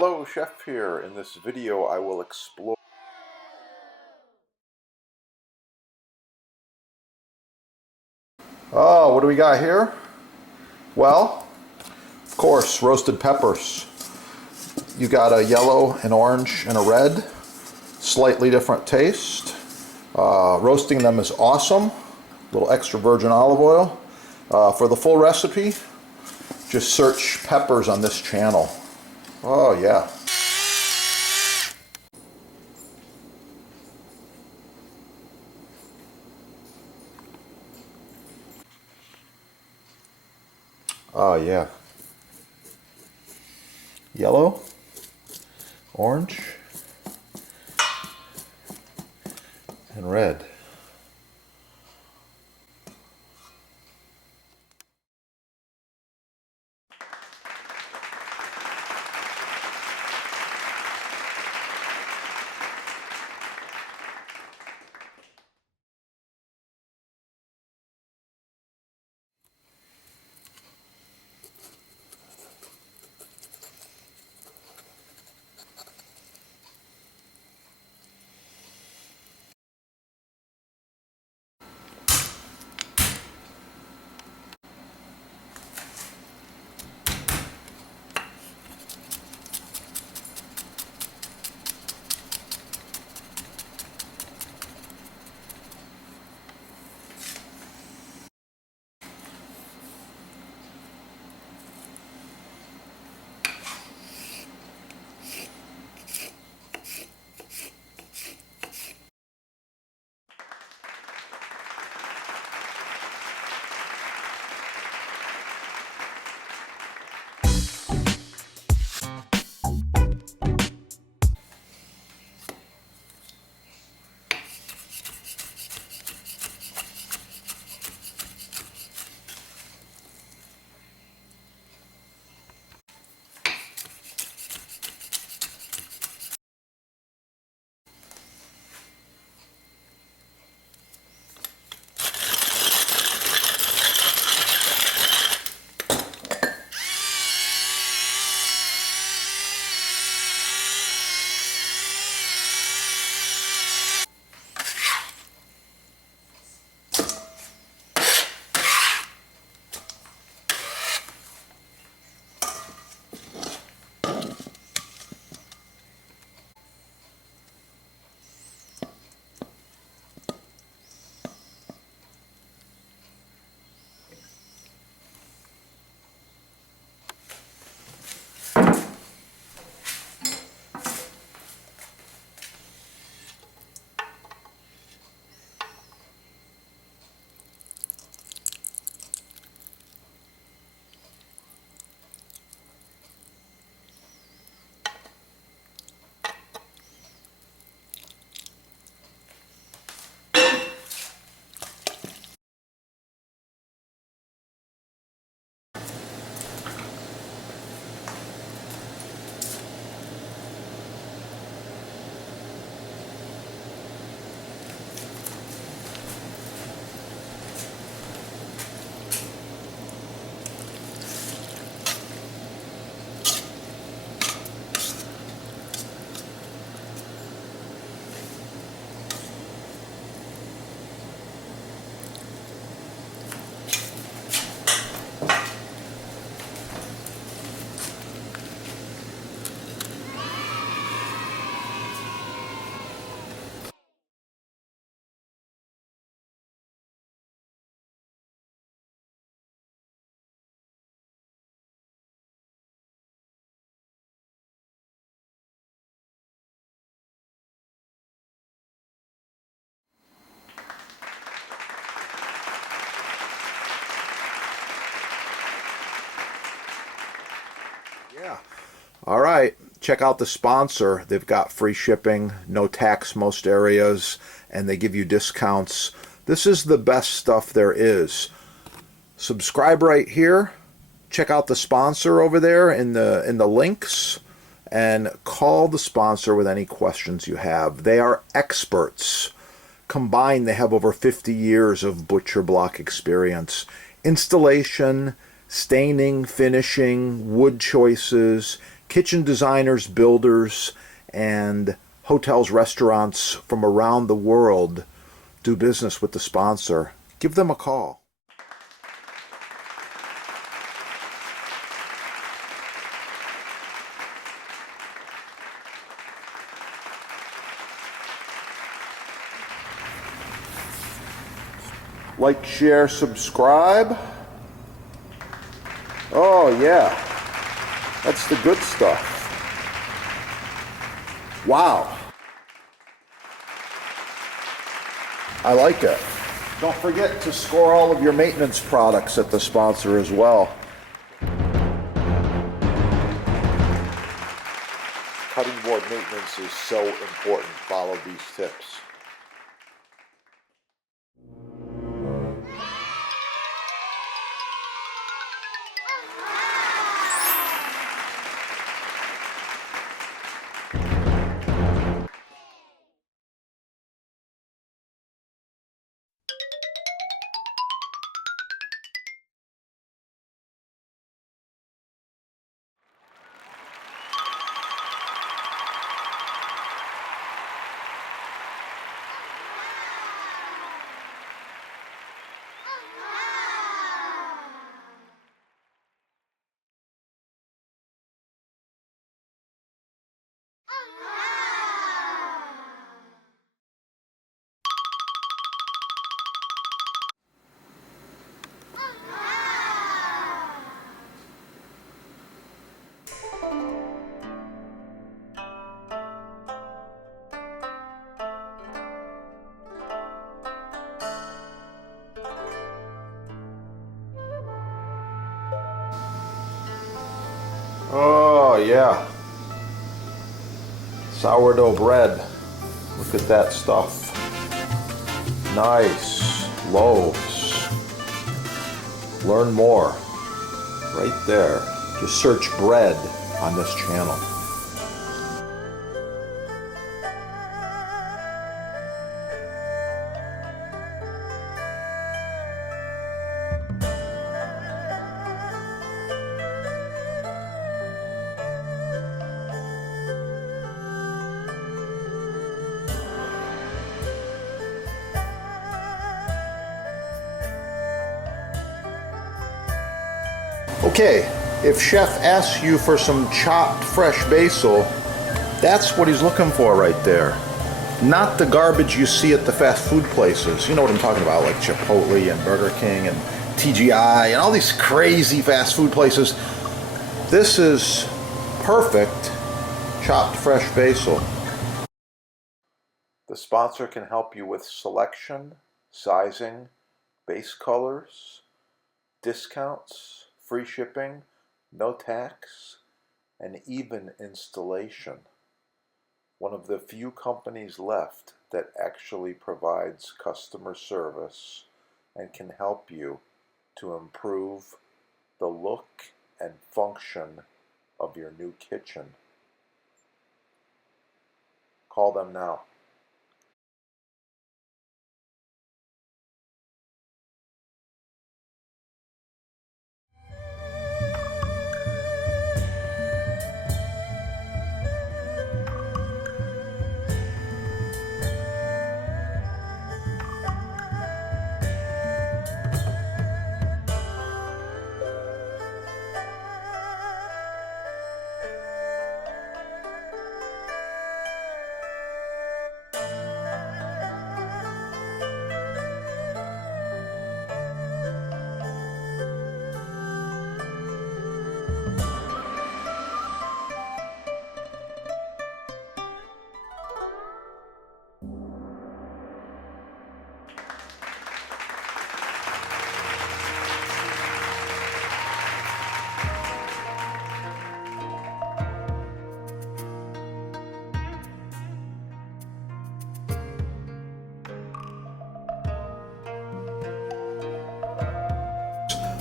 Hello, Chef here. In this video I will explore what do we got here? Well, of course, roasted peppers. You got a yellow, an orange, and a red. Slightly different taste. Roasting them is awesome. A little extra virgin olive oil. For the full recipe, just search peppers on this channel. Oh yeah. Oh yeah. Yellow, orange, and red. Yeah. All right. Check out the sponsor. They've got free shipping, no tax most areas, and they give you discounts. This is the best stuff there is. Subscribe right here. Check out the sponsor over there in the links, and call the sponsor with any questions you have. They are experts. Combined, they have over 50 years of butcher block experience. Installation, staining, finishing, wood choices, kitchen designers, builders, and hotels, restaurants from around the world do business with the sponsor. Give them a call. Like, share, subscribe. Oh yeah, that's the good stuff. Wow. I like it. Don't forget to score all of your maintenance products at the sponsor as well. Cutting board maintenance is so important. Follow these tips. Oh yeah, sourdough bread. Look at that stuff. Nice loaves. Learn more right there. Just search bread on this channel. Okay, if chef asks you for some chopped fresh basil, that's what he's looking for right there. Not the garbage you see at the fast food places. You know what I'm talking about, like Chipotle and Burger King and TGI and all these crazy fast food places. This is perfect chopped fresh basil. The sponsor can help you with selection, sizing, base colors, discounts, free shipping, no tax, and even installation. One of the few companies left that actually provides customer service and can help you to improve the look and function of your new kitchen. Call them now.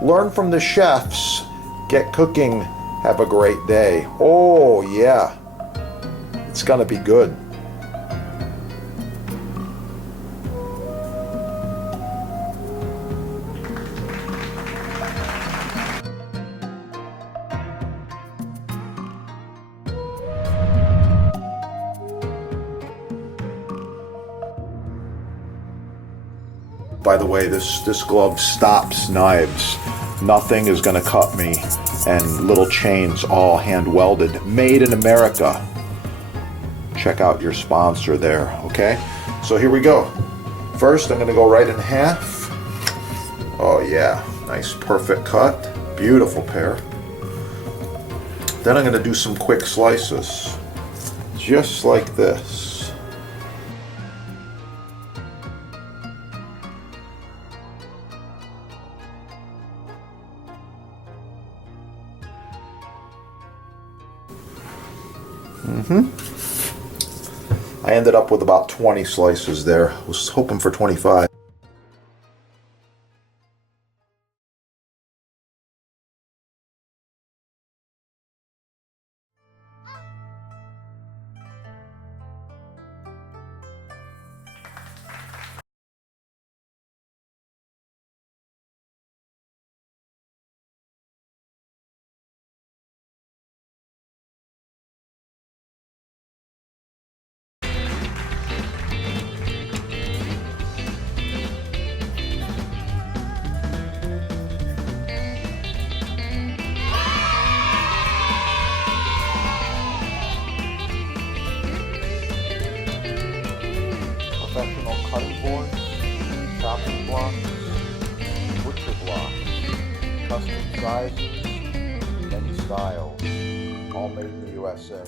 Learn from the chefs. Get cooking. Have a great day. Oh yeah, it's gonna be good. by the way, this glove stops knives. Nothing is going to cut me. And little chains, all hand welded, made in America. Check out your sponsor there, okay? So here we go. First, I'm going to go right in half. Oh yeah, nice perfect cut. Beautiful pair. Then I'm going to do some quick slices. Just like this. I ended up with about 20 slices there. I was hoping for 25. Professional cutting boards, chopping blocks, butcher blocks, custom sizes, many styles, all made in the USA.